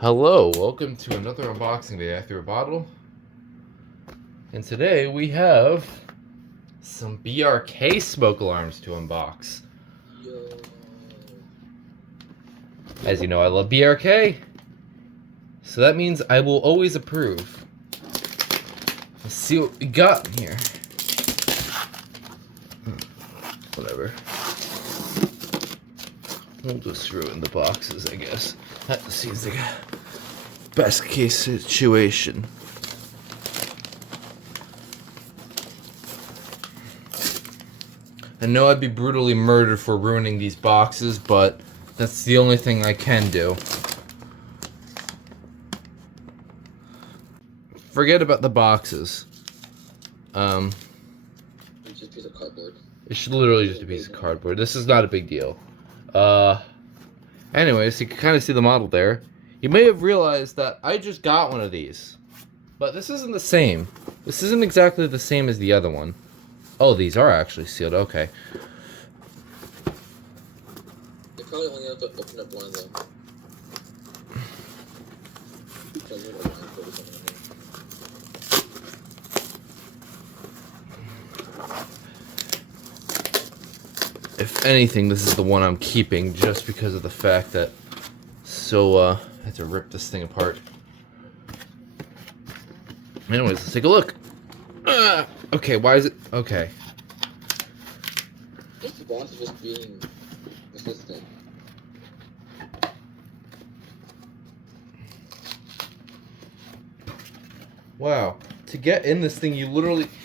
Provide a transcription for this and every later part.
Hello, welcome to another unboxing day after a bottle. And today we have some BRK smoke alarms to unbox. Yo. As you know, I love BRK, so that means I will always approve. Let's see what we got in here. Whatever. We'll just throw it in the boxes, I guess. That seems like a best case situation. I know I'd be brutally murdered for ruining these boxes, but that's the only thing I can do. Forget about the boxes. It's just a piece of cardboard. It should literally just be a piece of cardboard. This is not a big deal. Anyways, you can kind of see the model there. You may have realized that I just got one of these. But this isn't the same. This isn't exactly the same as the other one. Oh, these are actually sealed. Okay. You probably only have to open up one of them. If anything, this is the one I'm keeping just because of the fact that I had to rip this thing apart. Anyways, let's take a look. Okay, why is it? Okay. This box is just being resistant. Wow. To get in this thing, you literally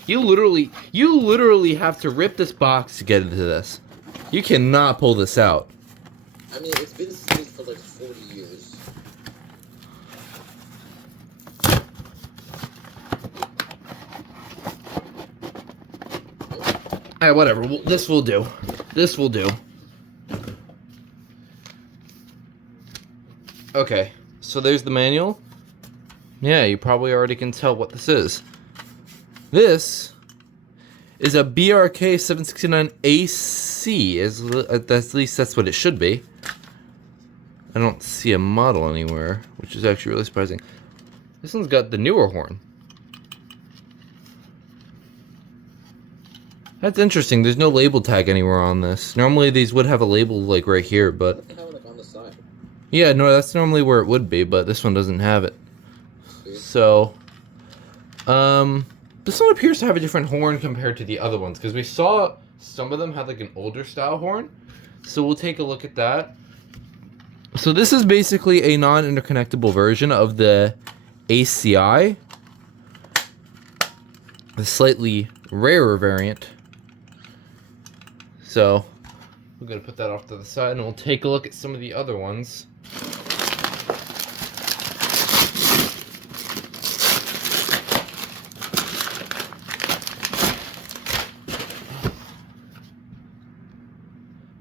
have to rip this box to get into this. You cannot pull this out. I mean, it's been sealed for like 40 years. Alright, whatever. This will do. This will do. Okay, so there's the manual. Yeah, you probably already can tell what this is. This is a BRK 769 AC. At least that's what it should be. I don't see a model anywhere, which is actually really surprising. This one's got the newer horn. That's interesting. There's no label tag anywhere on this. Normally these would have a label like right here, but They have it like on the side. yeah, no, that's normally where it would be, but this one doesn't have it. So, this one appears to have a different horn compared to the other ones, because we saw some of them had like an older style horn. So we'll take a look at that. So this is basically a non-interconnectable version of the ACI, the slightly rarer variant. So we're gonna put that off to the side, and we'll take a look at some of the other ones.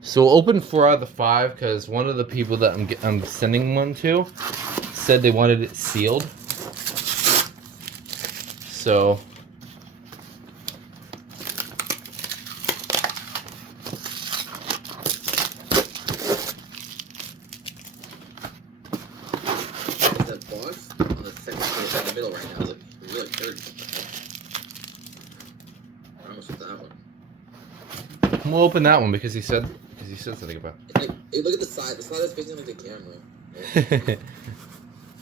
So we'll open 4 out of the 5 because one of the people that I'm sending one to said they wanted it sealed. So That box on the second page in the middle right now is like really dirty. I almost with that one. we'll open that one because he said something about It's like, hey, look at the side. The side is facing like the camera. it.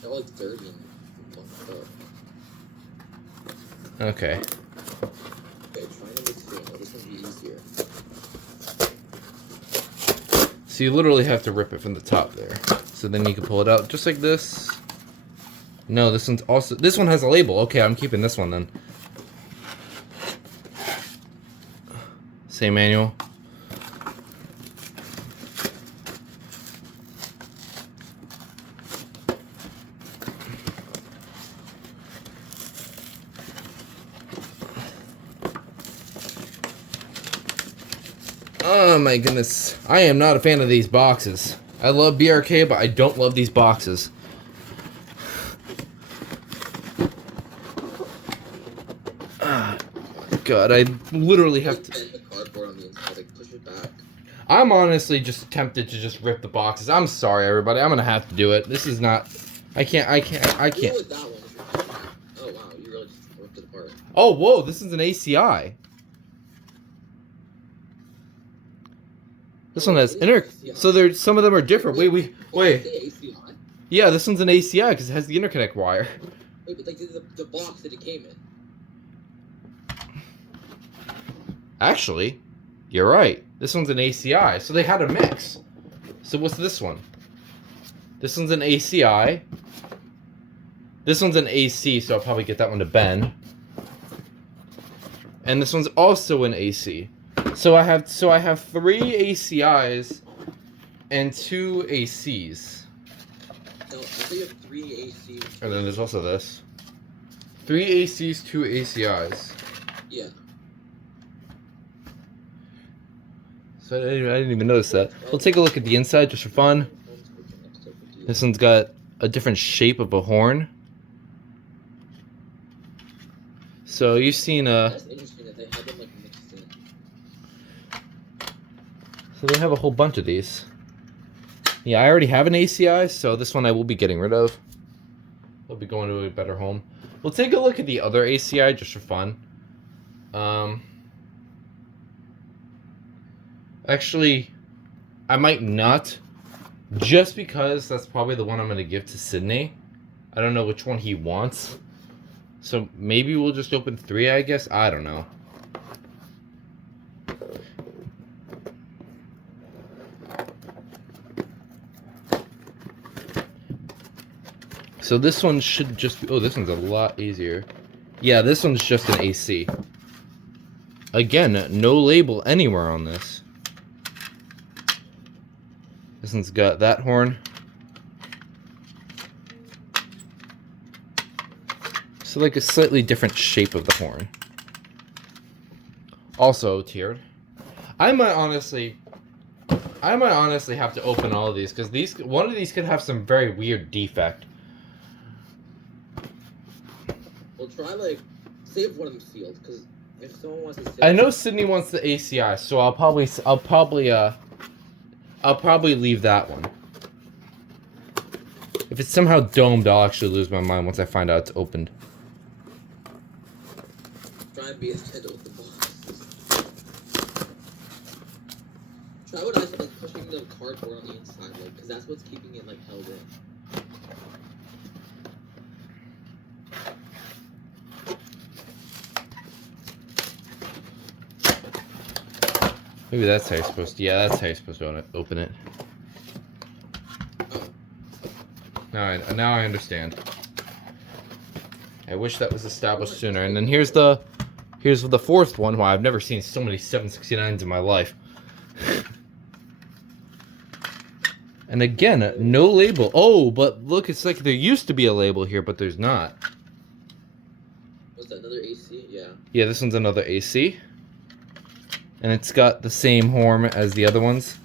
They're all like dirty and fucked up. Okay. Okay, try number 2. Oh, this one be easier. So you literally have to rip it from the top there. So then you can pull it out just like this. No, this one has a label. Okay, I'm keeping this one then. Same manual. Oh my goodness. I am not a fan of these boxes. I love BRK, but I don't love these boxes. God, I literally have to... Bend the cardboard on the inside, like push it back. I'm honestly just tempted to just rip the boxes. I'm sorry, everybody. I'm gonna have to do it. This is not I can't. Deal with that one. Oh wow, you really just ripped it apart. Oh, whoa, this is an ACI. This one has so there's some of them are different. Wait. ACI? Yeah, this one's an ACI because it has the interconnect wire. Wait, but like the box that it came in. Actually, you're right. This one's an ACI, so they had a mix. So what's this one? This one's an ACI. This one's an AC, so I'll probably get that one to Ben. And this one's also an AC. So I have 3 ACIs and 2 ACs. No, I think you have 3 ACs. And then there's also this. 3 ACs, 2 ACIs. Yeah. So I didn't even notice that. We'll take a look at the inside just for fun. This one's got a different shape of a horn. So you've seen That's interesting that they had them like mixed in. So they have a whole bunch of these. Yeah, I already have an ACI, so this one I will be getting rid of. I'll be going to a better home. We'll take a look at the other ACI just for fun. Actually, I might not, just because that's probably the one I'm going to give to Sydney. I don't know which one he wants. So maybe we'll just open 3, I guess. I don't know. So this one should just be... Oh, this one's a lot easier. Yeah, this one's just an AC. Again, no label anywhere on this. This one's got that horn. So like a slightly different shape of the horn. Also tiered. I might honestly have to open all of these because one of these could have some very weird defect. We'll try like save one of them sealed because if someone wants to save I know Sydney wants the ACI, so I'll probably leave that one. If it's somehow domed, I'll actually lose my mind once I find out it's opened. Try and be as gentle with the box. Try what I said, like pushing the cardboard on the inside, like, because that's what's keeping it like held in. Maybe that's how you're supposed to. Yeah, that's how you're supposed to open it. Now I understand. I wish that was established sooner. And then here's the 4th one. Wow, I've never seen so many 769s in my life. And again, no label. Oh, but look, it's like there used to be a label here, but there's not. Was that another AC? Yeah. Yeah, this one's another AC. And it's got the same horn as the other ones.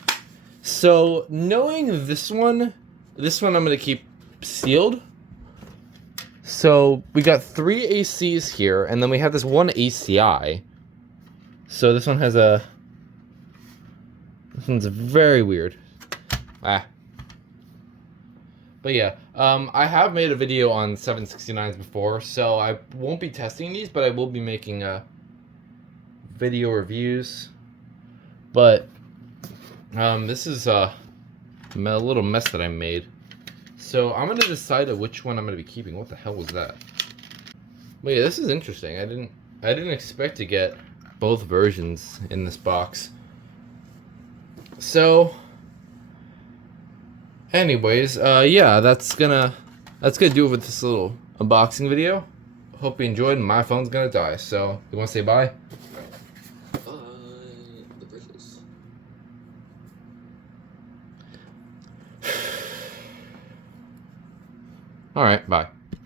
So, knowing this one I'm going to keep sealed. So, we got 3 ACs here, and then we have this one ACI. So, this one has this one's very weird. But yeah, I have made a video on 769s before, so I won't be testing these, but I will be making video reviews. But this is a little mess that I made. So I'm gonna decide which one I'm gonna be keeping. What the hell was that? But yeah, this is interesting. I didn't expect to get both versions in this box. So anyways, yeah, that's gonna do it with this little unboxing video. Hope you enjoyed. My phone's gonna die, so you wanna say bye? The bridges. Alright, bye.